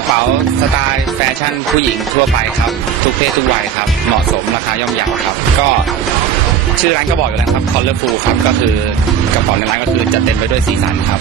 ระเป๋าสไตล์แฟชั่นผู้หญิงทั่วไปครับทุกเพศทุกวัยครับเหมาะสมราคาย่อมเยาครับก็ชื่อร้านก็บอกอยู่แล้วครับ Colorful ครับก็คือกระเป๋าในร้านก็คือจัดเต็มไปด้วยสีสันครับ